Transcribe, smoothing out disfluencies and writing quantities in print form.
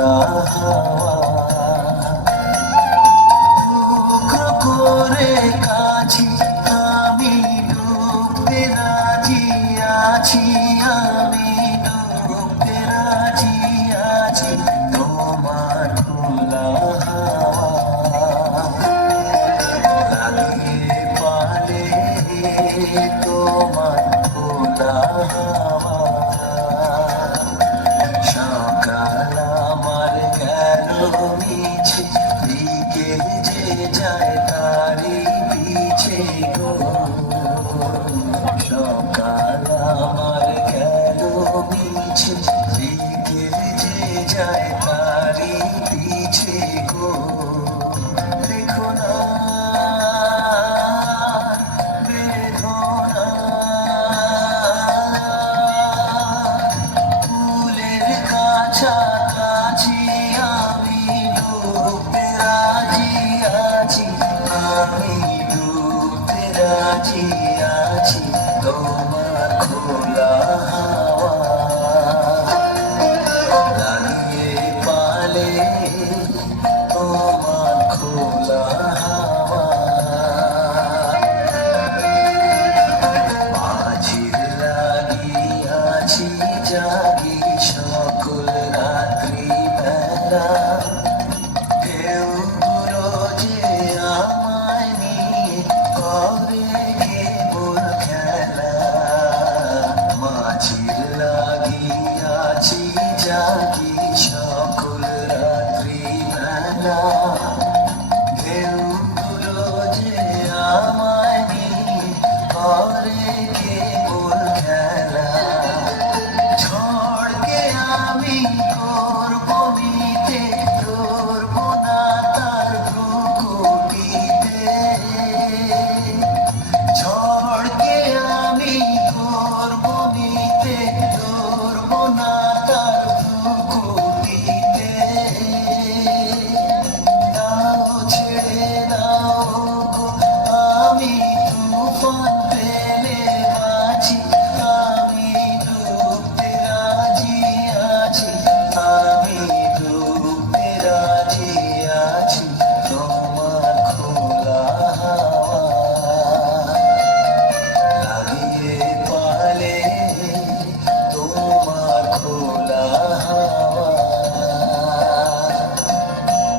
খোলা হাওয়া টুকরো করে কাছি আমি ডুবতে রাজি আছি আমি ডুবতে রাজি আছি তোমার খোলা হাওয়া লাগিয়ে পালে তোমার খোলা হাওয়া সকাল আমার গেল মিছে বিকেল যে যায় তারি পিছে গো সকাল আমার গেল মিছে বিকেল যে যায় তারি পিছে গো দেখো না বেদনা ফুলের কাছাকাছি আমি ডুবতে রাজি আছি আমি ডুবতে রাজি আছি তোমার খোলা হাওয়া লাগিয়ে পালে তোমার খোলা হাওয়া মাঝির লাগিয়াছি জাগি সকল রাত্রি বেলা